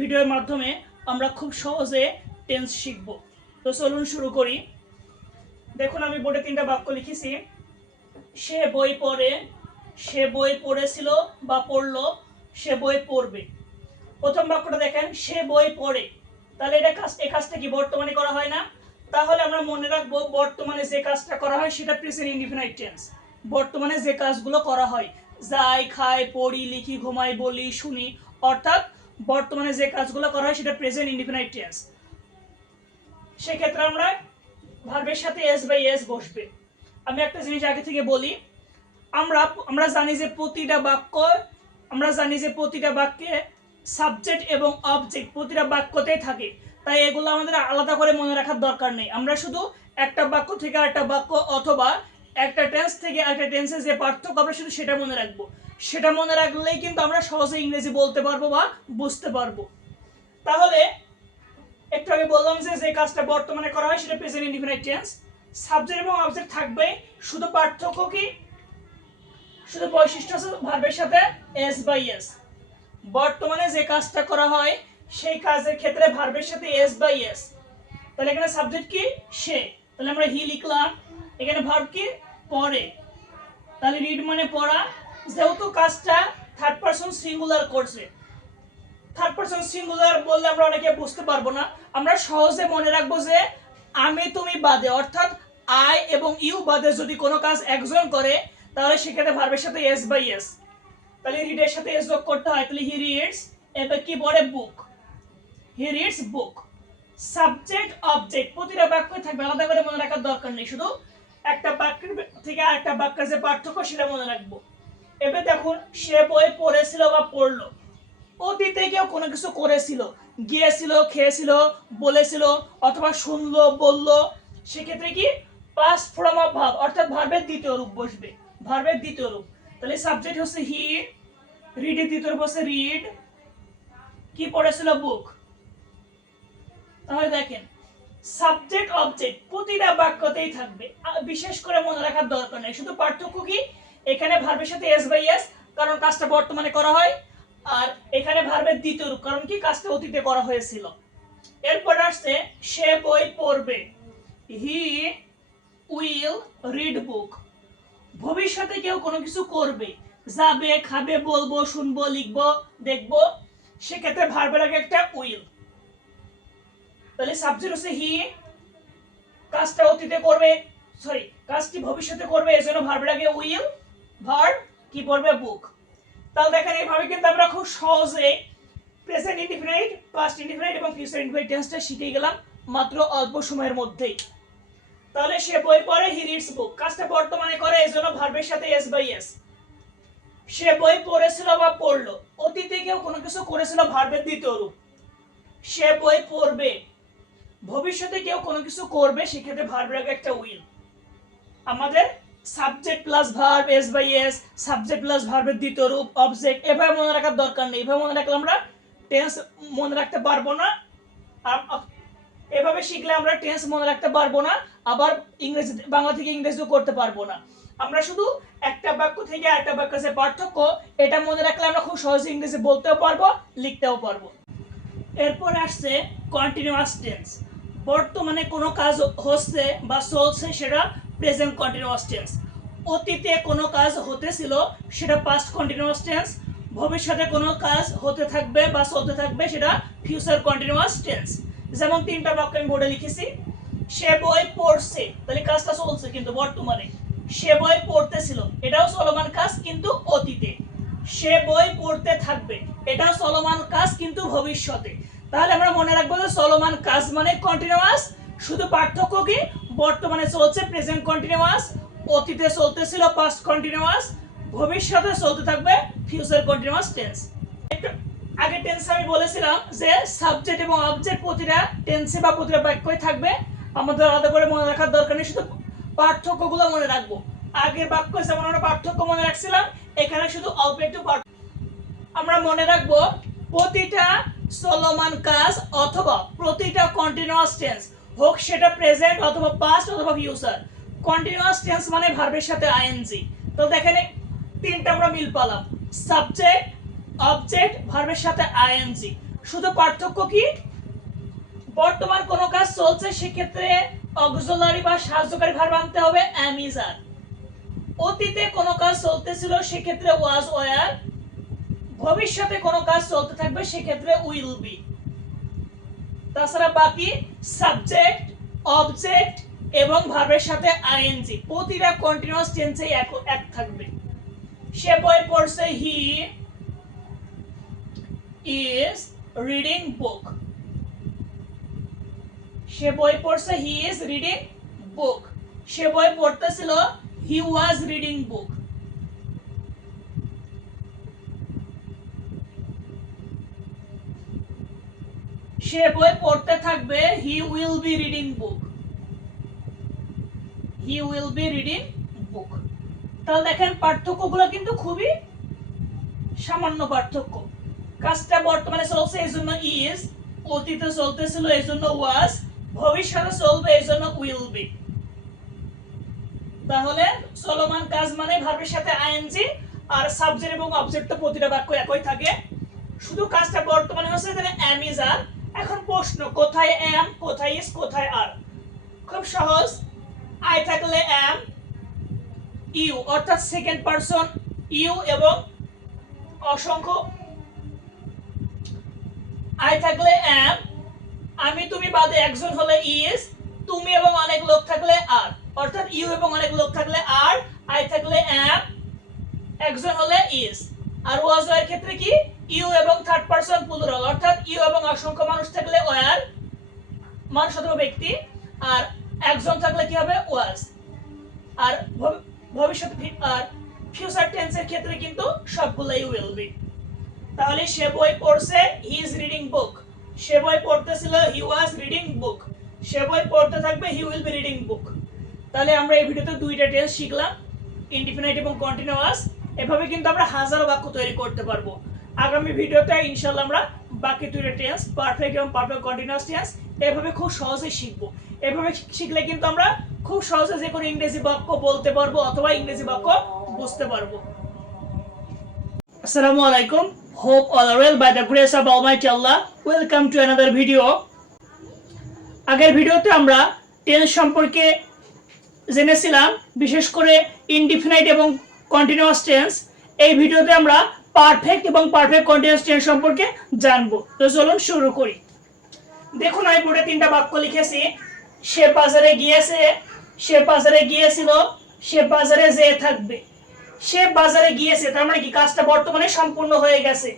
ভিডিওর মাধ্যমে আমরা খুব সহজে টেন্স শিখব। তো চলুন শুরু করি। দেখুন আমি বোর্ডে 3টা বাক্য লিখেছি। সে বই পড়ে, সে বই পড়েছিল বা পড়লো, সে বই পড়বে। প্রথম বাক্যটা দেখেন, সে বই পড়ে, তাহলে এই কাজটা কি বর্তমানে করা হয় না? তাহলে আমরা মনে রাখবো বর্তমানে যে কাজটা করা হয় সেটা প্রেজেন্ট ইনডিফিনাইট টেন্স। বর্তমানে যে কাজগুলো করা হয়, যাই, খাই, পড়ি, লিখি, ঘুমাই, বলি, শুনি, অর্থাৎ বর্তমানে যে কাজগুলো করা হয় সেটা প্রেজেন্ট ইনডিফিনাইট টেন্স। সেক্ষেত্রে আমরা ভার্বের সাথে এস বাই এস বসবে। আমি একটা জিনিস আগে থেকে বলি, আমরা জানি যে প্রতিটা বাক্যে সাবজেক্ট এবং অবজেক্ট প্রতিটা বাক্যতেই থাকে, তাই এগুলো আমাদের আলাদা করে মনে রাখার দরকার নেই। আমরা শুধু একটা বাক্য থেকে আরেকটা বাক্য অথবা একটা টেন্স থেকে একটা টেন্সে যে পার্থক্য আমরা শুধু সেটা মনে রাখবো। সেটা মনে রাখলেই কিন্তু আমরা সহজে ইংরেজি বলতে পারবো বা বুঝতে পারবো। তাহলে একটু আগে বললাম যে কাজটা বর্তমানে করা হয় সেটা প্রেজেন্ট ইনডিফিনাইট টেন্স। সাবজেক্ট এবং অবজেক্ট থাকবে, শুধু পার্থক্য কি, শুধু বৈশিষ্ট্য আছে ভার্বের সাথে এস বাই এস। বর্তমানে যে কাজটা করা হয় সেই কাজের ক্ষেত্রে ভার্বের সাথে এস বাই এস। তাহলে এখানে সাবজেক্ট কি, সে, তাহলে আমরা হি লিখলাম। এখানে ভার্ব কি, পড়ে, তাহলে রিড মানে পড়া। যেহেতু কাজটা থার্ড পারসন সিঙ্গুলার করছে, থার্ড পারসন সিঙ্গুলার বললে আমরা অনেকে বুঝতে পারবো না। আমরা সহজে মনে রাখবো যে আমি তুমি বাদে, অর্থাৎ আই এবং ইউ বাদে যদি কোনো কাজ একজন করে তাহলে সেক্ষেত্রে ভার্বের সাথে এস বাই এস। তাহলে রিডের সাথে এস যোগ করতে হয়, তাহলে হি রিডস। এবার কি পড়ে, book, he reads book. Subject object প্রতিটা বাক্য থাকবে, আলাদা করে মনে রাখার দরকার নেই, শুধু একটা বাক্যের থেকে আরেকটা বাক্যের যে পার্থক্য সেটা মনে রাখবো। এবার দেখুন, সে বই পড়েছিল বা পড়লো। অতীতে কেউ কোনো কিছু করেছিল, গিয়েছিল, খেয়েছিল, বলেছিল অথবা শুনলো, বললো, সেক্ষেত্রে কি পাস্ট ফর্ম অফ ভার্ব, অর্থাৎ ভার্বের দ্বিতীয় রূপ বসবে, ভার্বের দ্বিতীয় রূপ। তাহলে সাবজেক্ট হচ্ছে হি, রিডের দ্বিতীয় রূপ হচ্ছে রিড, কি পড়েছিল, বুক। তাহলে দেখেন সাবজেক্ট অবজেক্ট প্রতিটা বাক্যতেই থাকবে, বিশেষ করে মনে রাখার দরকার নেই। শুধু পার্থক্য কি, এখানে ভার্বের সাথে এস বাই এস, কারণ কাজটা বর্তমানে করা হয়, আর এখানে ভার্বের দ্বিতীয় রূপ, কারণ কি কাজটা অতীতে করা হয়েছিল। এরপর আসছে সে বই পড়বে, হি উইল রিড বুক। ভবিষ্যতে কেউ কোনো কিছু করবে, যাবে, খাবে, বলবো, শুনবো, লিখবো, দেখবো, সেক্ষেত্রে ভার্বের আগে একটা উইল। তাহলে সাবজেক্ট হচ্ছে হি, কাজটা অতীতে করবে, কাজটি ভবিষ্যতে করবে, এজন্য ভার্বের আগে উইল, ভার্ব কি পড়বে, বুক। তাহলে দেখেন এইভাবে কিন্তু আমরা খুব সহজে প্রেজেন্ট ইনডিফিনাইট, পাস্ট ইনডিফিনাইট এবং ফিউচার ইনডিফিনাইট টেন্সটা শিখে গেলাম মাত্র অল্প সময়ের মধ্যেই। তাহলে সে বই পড়ে, হি রিডস বুক, কাজটা বর্তমানে করে, এজন্য ভার্বের সাথে এস বাই এস। সে বই পড়েছিল বা পড়লো, অতীতে কেউ কোনো কিছু করেছিল, ভার্বের দ্বিতীয় রূপ। সে বই পড়বে, ভবিষ্যতে কেউ কোনো কিছু করবে, সেক্ষেত্রে ভার্বের আগে একটা উইল। আমাদের subject plus verb, S by S, subject plus ভার্বের দ্বিতীয় রূপ, অবজেক্ট, এভাবে মনে রাখার দরকার নেই। এভাবে মনে রাখলে আমরা টেন্স মনে রাখতে পারবো না। এভাবে শিখলে আমরা টেন্স মনে রাখতে পারবো না, আবার ইংরেজি, বাংলা থেকে ইংরেজিও করতে পারবো না। আমরা শুধু একটা বাক্য থেকে আরেকটা বাক্যের যে পার্থক্য, এটা মনে রাখলে আমরা খুব সহজে ইংরেজি বলতেও পারবো, লিখতেও পারবো। এরপর আসছে কন্টিনিউয়াস টেন্স। বর্তমানে কোনো কাজ হচ্ছে বা চলছে সেটা প্রেজেন্ট কন্টিনিউয়াস টেন্স। অতীতে কোনো কাজ হতেছিল সেটা পাস্ট কন্টিনিউয়াস টেন্স। ভবিষ্যতে কোনো কাজ হতে থাকবে বা চলতে থাকবে সেটা ফিউচার কন্টিনিউয়াস টেন্স। যেমন 3টা বাক্য আমি বোর্ডে লিখেছি। সে বই পড়ছে, তাহলে কাজটা চলছে কিন্তু বর্তমানে। সে বই পড়তেছিল, এটাও চলমান কাজ কিন্তু অতীতে। সে বই পড়তে থাকবে, এটাও চলমান কাজ কিন্তু ভবিষ্যতে। তাহলে আমরা মনে রাখবো যে চলমান কাজ মানে কন্টিনিউয়াস, শুধু পার্থক্য কি বর্তমানে চলছে প্রেজেন্ট কন্টিনিউয়াস, অতীতে চলতেছিল পাস্ট কন্টিনিউয়াস, ভবিষ্যতে চলতে থাকবে ফিউচার কন্টিনিউয়াস টেন্স। আগে টেন্স আমি বলেছিলাম যে সাবজেক্ট এবং অবজেক্ট প্রতিটা টেন্সে বা প্রতিটা বাক্যই থাকবে, আমাদের আলাদা করে মনে রাখার দরকার নেই, শুধু পার্থক্যগুলো মনে রাখবো। আগের বাক্য যেমন আমরা পার্থক্য মনে রাখছিলাম, এখানে শুধু অল্প একটু আমরা মনে রাখবো প্রতিটা চলমান কাজ অথবা প্রতিটা কন্টিনিউয়াস টেন্স, হোক সেটা প্রেজেন্ট অথবা পাস্ট অথবা ফিউচার। কন্টিনিউয়াস টেন্স মানে ভার্বের সাথে আইএনজি। তো দেখেন 3টা আমরা মিল পেলাম, সাবজেক্ট, অবজেক্ট, ভার্বের সাথে আইএনজি। শুধু পার্থক্য কি, বর্তমান কোনো কাজ চলছে সেক্ষেত্রে অক্সিলারি বা সাহায্যকারী ভার্ব আনতে হবে am is are। অতীতে কোনো কাজ চলতেছিল সেক্ষেত্রে was were। ভবিষ্যতে কোনো কাজ চলতে থাকবে সেক্ষেত্রে will be। তাছাড়া বাকি সাবজেক্ট, অবজেক্ট এবং ভার্বের সাথে আইএনজি প্রতিটা কন্টিনিউয়াস টেন্সে এক থাকবে। সে বই পড়ছে, হি ইজ রিডিং বুক। সে বই পড়ছে, হি ইজ রিডিং বুক। সে বই পড়তেছিল, হি ওয়াজ রিডিং বুক। সে বই পড়তে থাকবে, he will be reading book. He will be reading book. তাহলে দেখেন পার্থক্যগুলো কিন্তু খুবই সামান্য পার্থক্য। কাজটা বর্তমানে চলছে এই জন্য ইজ, অতীতে চলতেছিল এই জন্য ওয়াজ, ভবিষ্যতে চলবে এই জন্য উইল বি। তাহলে চলমান কাজ মানে ভার্বের সাথে আইএনজি, আর সাবজেক্ট এবং অবজেক্ট তো প্রতিটা বাক্য একই থাকে, শুধু কাজটা বর্তমানে হচ্ছে এখানে am is are। এখন প্রশ্ন, কোথায় am, কোথায় is, কোথায় are? খুব সহজ। আই থাকলে am, ইউ অর্থাৎ সেকেন্ড পারসন ইউ এবং অসংখ্য। আই থাকলে am, আমি তুমি বাদে একজন হলে is, তুমি এবং অনেক লোক থাকলে are, অর্থাৎ ইউ এবং অনেক লোক থাকলে are, আই থাকলে am, একজন হলে is। আর was এর ক্ষেত্রে কি, ইউ এবং থার্ড পারসন প্লুরাল, অর্থাৎ ইউ এবং অসংখ্য মানুষ থাকলে were, মানুষ অথবা ব্যক্তি, আর একজন থাকলে কি হবে was। আর ভবিষ্যৎ আর ফিউচার টেন্সের ক্ষেত্রে কিন্তু সবগুলাই will be। তাহলে সে বই পড়ছে, হি ইজ রিডিং বুক। সে বই পড়তেছিল, হি ওয়াজ রিডিং বুক। সে বই পড়তে থাকবে, he will be reading book. তাহলে আমরা এই ভিডিওতে দুইটা টেন্স শিখলাম, ইনডিফিনাইট এবং কন্টিনিউয়াস। এভাবে কিন্তু আমরা হাজারো বাক্য তৈরি করতে পারবো। আগামী ভিডিওতে ইনশাআল্লাহ আমরা বাকি দুইটা টেন্স, পারফেক্ট এবং পারফেক্ট কন্টিনিউয়াস টেন্স, এভাবে খুব সহজে শিখবো। এভাবে শিখলে কিন্তু আমরা খুব সহজে যে কোনো ইংরেজি বাক্য বলতে পারবো অথবা ইংরেজি বাক্য বুঝতে পারবো। আসসালামু আলাইকুম। Hope all are well by the grace of Almighty Allah. Welcome to another video. আগের ভিডিওতে আমরা টেন্স সম্পর্কে জেনেছিলাম, বিশেষ করে ইনডিফিনাইট এবং কন্টিনিউয়াস টেন্স। এই ভিডিওতে আমরা পারফেক্ট এবং পারফেক্ট কন্টিনিউয়াস টেন্স সম্পর্কে জানবো। তো চলুন শুরু করি। দেখুন আমি বোর্ডে তিনটা বাক্য লিখেছি। সে বাজারে গিয়েছে, সে বাজারে গিয়েছিল, সে বাজারে যেয়ে থাকবে। সে বাজারে গিয়েছে তার মানে কি, কাজটা বর্তমানে সম্পূর্ণ হয়ে গেছে।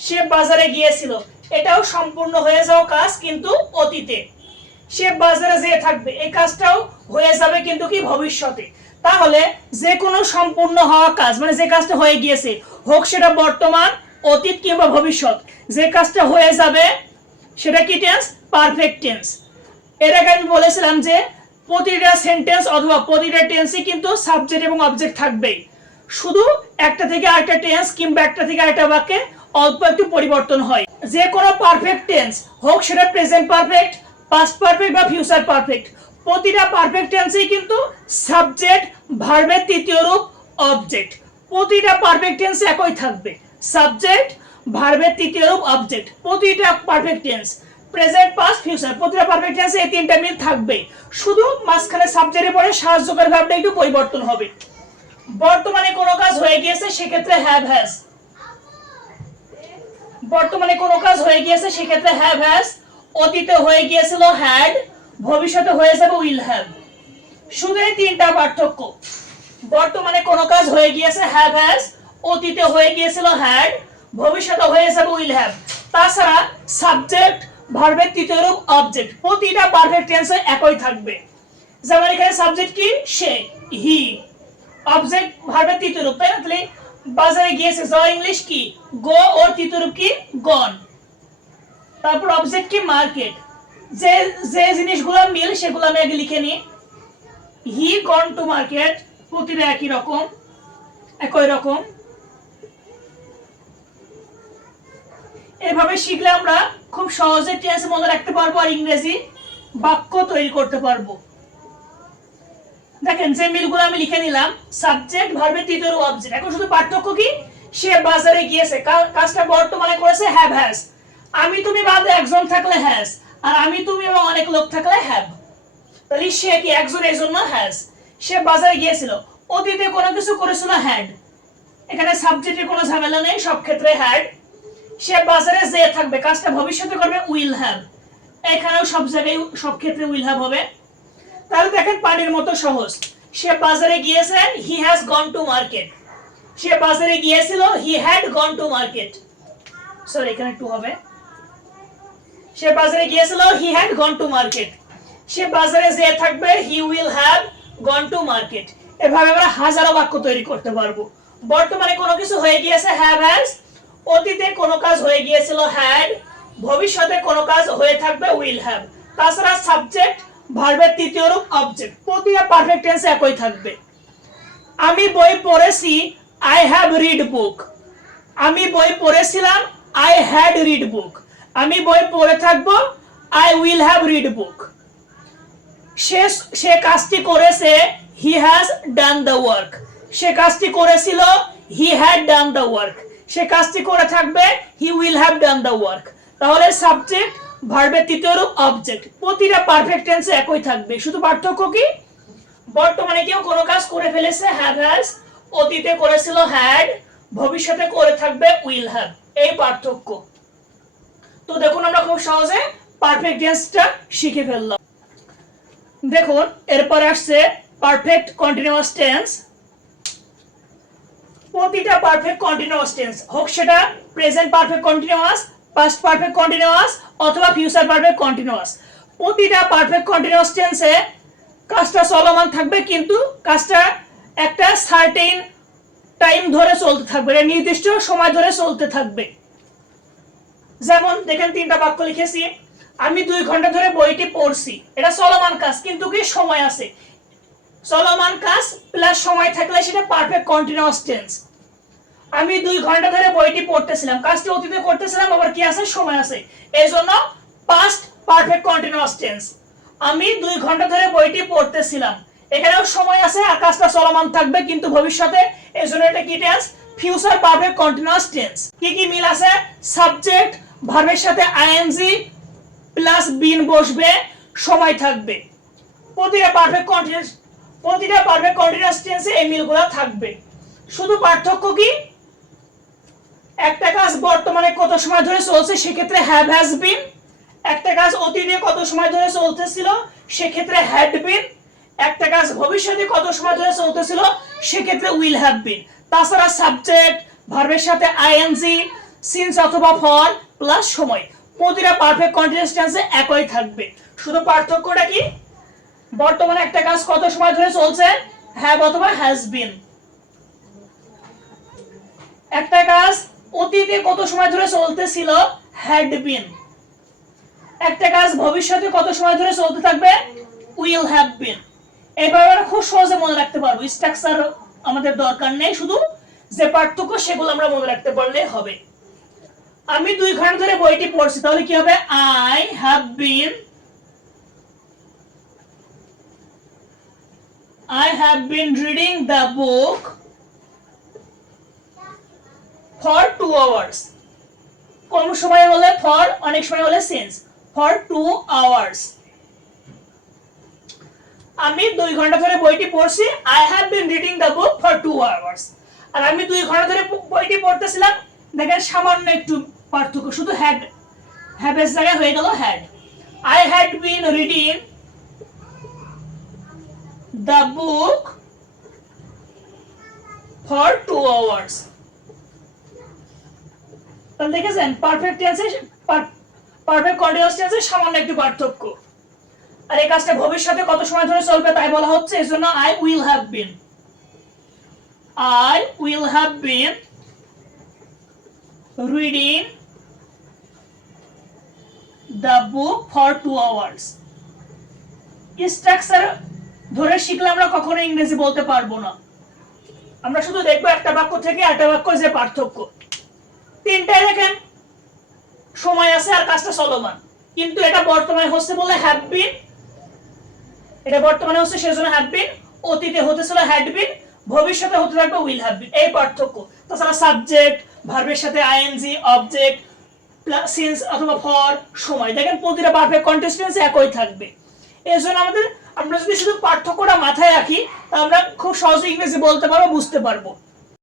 সে বাজারে গিয়েছিল, এটাও সম্পূর্ণ হয়ে যাওয়া কাজ কিন্তু অতীতে। সে বাজারে যেয়ে থাকবে, এই কাজটাও হয়ে যাবে কিন্তু কি ভবিষ্যতে। তাহলে যে কোনো সম্পূর্ণ হওয়া কাজ মানে যে কাজটা হয়ে গিয়েছে, হোক সেটা বর্তমান, অতীত কিংবা ভবিষ্যৎ, যে কাজটা হয়ে যাবে সেটা কি টেন্স, পারফেক্ট টেন্স। এর আগে আমি বলেছিলাম যে প্রতিটা সেন্টেন্স অথবা প্রতিটা টেন্সই কিন্তু সাবজেক্ট এবং অবজেক্ট থাকবেই, শুধু একটা থেকে আরেকটা টেন্স কিংবা একটা থেকে আরেকটা বাক্যে অল্প একটু পরিবর্তন হয়। যে কোনো পারফেক্ট টেন্স, হোক সেটা প্রেজেন্ট পারফেক্ট, পাস্ট পারফেক্ট বা ফিউচার পারফেক্ট, প্রতিটা পারফেক্ট টেন্সেই কিন্তু সাবজেক্ট, ভার্বের তৃতীয় রূপ, অবজেক্ট, প্রতিটা পারফেক্ট টেন্স একই থাকবে। সাবজেক্ট, ভার্বের তৃতীয় রূপ, অবজেক্ট, প্রতিটা perfect tense, present, past, future, প্রতিটা পারফেক্ট টেন্সে এই তিনটা মিল থাকবে, শুধু মাঝখানে সাবজেক্টের পরে সাহায্যকারী ভার্বটা একটু পরিবর্তন হবে। বর্তমানে কোনো কাজ হয়ে গিয়েছে সেক্ষেত্রে হ্যাভ হ্যাজ। বর্তমানে কোনো কাজ হয়ে গিয়েছে সেক্ষেত্রে হ্যাভ হ্যাজ, অতীতে হয়ে গিয়েছিল হ্যাড, ভবিষ্যতে হয়ে যাবে উইল হ্যাভ। শুধু এই তিনটা পার্থক্য। বর্তমানে কোনো কাজ হয়ে গিয়েছে হ্যাভ হ্যাজ, অতীতে হয়ে গিয়েছিল হ্যাড, ভবিষ্যতে হয়ে যাবে উইল হ্যাভ। তাছাড়া সাবজেক্ট, ভার্বের তৃতীয় রূপ, অবজেক্ট, প্রতিটা পারফেক্ট টেন্সে একই থাকবে। যেমন এখানে সাবজেক্ট কি, সে, হি, অবজেক্ট ভার্বের তৃতীয় রূপ, তাই না? তাহলে বাজারে গিয়েছে, যাওয়া ইংলিশ কি, গো, ওর তৃতীয় রূপ কি, গন। তারপর অবজেক্ট কি, মার্কেট। যে যে জিনিসগুলো মিল সেগুলো আমি আগে লিখে নিই। হি গন টু মার্কেট, প্রতিটা একই রকম, একই রকম। এভাবে শিখলে আমরা খুব সহজে টেন্স মনে রাখতে পারবো আর ইংরেজি বাক্য তৈরি করতে পারবো। দেখেন যে মিলগুলো আমি লিখে নিলাম, সাবজেক্ট, ভার্বের তৃতীয় রূপ, অবজেক্ট। এখন শুধু পার্থক্য কি, সে বাজারে গিয়েছে, কাজটা বর্তমানে করেছে হ্যাভ হ্যাজ, আমি তুমি বাদে একজন থাকলে হ্যাজ, আর আমি তুমি এবং অনেক লোক থাকলে হ্যাভ। তাহলে সে কি একজন, এই জন্য হ্যাজ। সে বাজারে গিয়েছিল, অতীতে কোনো কিছু করেছিল হ্যাড। এখানে সাবজেক্টের কোনো ঝামেলা নেই, সব ক্ষেত্রে হ্যাড। সে বাজারে যে থাকবে, কাজটা ভবিষ্যতে করবে উইল হ্যাভ। এখানেও সব জায়গায় সব ক্ষেত্রে উইল হ্যাভ হবে। তাহলে দেখেন পানির মতো সহজ। সে বাজারে গিয়েছেন, he has gone to market. সে বাজারে গিয়েছিল, he had gone to market. Sorry, এখানে টু হবে। সে বাজারে গিয়েছিল, he had gone to market. সে বাজারে যে থাকবে, he will have gone to market. এভাবে আমরা হাজারো বাক্য তৈরি করতে পারবো। বর্তমানে কোনো কিছু হয়ে গিয়েছে হ্যাভ হ্যাজ, অতীতে কোনো কাজ হয়ে গিয়েছিল হ্যাড, ভবিষ্যতে কোনো কাজ হয়ে থাকবে উইল হ্যাভ। তাছাড়া সাবজেক্ট, ভার্বের তৃতীয় রূপ অবজেক্ট, প্রতিটা পারফেক্ট টেন্সে একই থাকবে। আমি বই পড়েছি, আই হ্যাভ রিড বুক। আমি বই পড়েছিলাম, আই হ্যাড রিড বুক। আমি বই পড়ে থাকবো, I will have read book. সে কাজটি করেছে, he has done the work. সে কাজটি করেছিল, he had done the work. সে কাজটি করে থাকবে, he will have done the work. তাহলে সাবজেক্ট, ভার্বের তৃতীয় রূপ অবজেক্ট, প্রতিটা পারফেক্ট টেন্সে একই থাকবে। শুধু পার্থক্য কি, বর্তমানে কেউ কোনো কাজ করে ফেলেছে হ্যাভ হ্যাজ, অতীতে করেছিল হ্যাড, ভবিষ্যতে করে থাকবে উইল হ্যাভ, এই পার্থক্য। তো দেখুন আমরা খুব সহজে পারফেক্ট টেন্সটা শিখে ফেললাম। দেখুন এরপরে আসছে পারফেক্ট কন্টিনিউয়াস টেন্স। প্রতিটা পারফেক্ট কন্টিনিউয়াস টেন্স হোক সেটা present perfect continuous, past perfect continuous অথবা ফিউচার পারফেক্ট কন্টিনিউয়াস, প্রতিটা পারফেক্ট কন্টিনিউয়াস টেন্সে কাজটা চলমান থাকবে, কিন্তু কাজটা একটা সার্টেন টাইম ধরে চলতে থাকবে, নির্দিষ্ট সময় ধরে চলতে থাকবে। যেমন দেখেন তিনটা বাক্য লিখেছি, আমি 2 ঘন্টা ধরে বইটি পড়ছি। এটা চলমান কাজ, কিন্তু কি সময় আছে। চলমান কাজ প্লাস সময় থাকলে সেটা পারফেক্ট কন্টিনিউয়াস টেন্স। আমি 2 ঘন্টা ধরে বইটি পড়তেছিলাম, কাজটি অতীতে করতেছিলাম, আবার কি আছে, সময় আছে, এই জন্য পাস্ট পারফেক্ট কন্টিনিউয়াস টেন্স। আমি 2 ঘন্টা ধরে বইটি পড়তেছিলাম, এখানেও সময় আছে আর কাজটা চলমান থাকবে কিন্তু ভবিষ্যতে, এই জন্য এটা কি tense, future perfect continuous tense. কি কি মিল আছে, সাবজেক্ট ভার্বের সাথে আইএনজি প্লাস বিন বসবে, সময় থাকবে। প্রতিটা পারফেক্ট কন্টিনিউয়াস টেন্সে এই মিলগুলো থাকবে। শুধু পার্থক্য কি, একটা কাজ বর্তমানে কত সময় ধরে চলছে সেক্ষেত্রে হ্যাভ হ্যাজ বিন, একটা কাজ অতীতে কত সময় ধরে চলতেছিল সেক্ষেত্রে হ্যাড বিন, একটা কাজ ভবিষ্যতে কত সময় ধরে চলতেছিল সেক্ষেত্রে উইল হ্যাভ বিন। তাছাড়া সাবজেক্ট ভার্বের সাথে আইএনজি, সিন্স অথবা ফর প্লাস সময়, প্রতিটা পারফেক্ট কন্টিনিউয়াস টেন্সে একই থাকবে। শুধু পার্থক্যটা কি, বর্তমানে একটা কাজ কত সময় ধরে চলছে হ্যাভ অথবা হ্যাজ বিন, একটা কাজ অতীতে কত সময় ধরে চলতেছিল হ্যাড বিন, একটা কাজ ভবিষ্যতে কত সময় ধরে চলতে থাকবে উইল হ্যাভ বিন। এইভাবে আমরা খুব সহজে মনে রাখতে পারবো, স্ট্রাকচার আমাদের দরকার নেই, শুধু যে পার্থক্য সেগুলো আমরা মনে রাখতে পারলে হবে। আমি 2 ঘন্টা ধরে বইটি পড়ছি, তাহলে কি হবে, I have been reading the book for 2 hours। কম সময় হলে ফর, অনেক সময় হলে সিন্স, ফর 2 hours। আমি 2 ঘন্টা ধরে বইটি পড়ছি, I have been reading the book for 2 hours। আর আমি 2 ঘন্টা ধরে বইটি পড়তেছিলাম, দেখেন সামান্য একটু পার্থক্য, শুধু হ্যাড, হ্যাভের জায়গায় হয়ে গেল had. I had been reading the book for 2 hours। তাহলে দেখেছেন পারফেক্ট টেন্সে, পারফেক্ট কন্টিনিউয়াস টেন্সে সামান্য একটু পার্থক্য। আর এই কাজটা ভবিষ্যতে কত সময় ধরে চলবে তাই বলা হচ্ছে, এজন্য I will have been reading the book for 2 hours। Structure ধরে শিখলে আমরা কখনো ইংরেজি বলতে পারবো না, আমরা শুধু দেখবো একটা বাক্য থেকে একটা বাক্য যে পার্থক্য। তিনটাই দেখেন সময় আছে আর কাজটা চলমান, কিন্তু এটা বর্তমানে হচ্ছে বলে হ্যাভ বিন, এটা বর্তমানে হচ্ছে সেজন্য হ্যাভ বিন, অতীতে হতেছিল হ্যাড বিন, ভবিষ্যতে হতে থাকবে উইল হ্যাভ বিন, এই পার্থক্য। তাছাড়া সাবজেক্ট ভার্বের সাথে আইএনজি, অবজেক্ট সিন্স অথবা ফর সময়, দেখেন প্রতিটা পারফেক্ট কন্টিনিউয়াস একই থাকবে। এই জন্য আমরা যদি শুধু পার্থক্যটা মাথায় রাখি, তা আমরা খুব সহজে ইংরেজি বলতে পারবো, বুঝতে পারবো।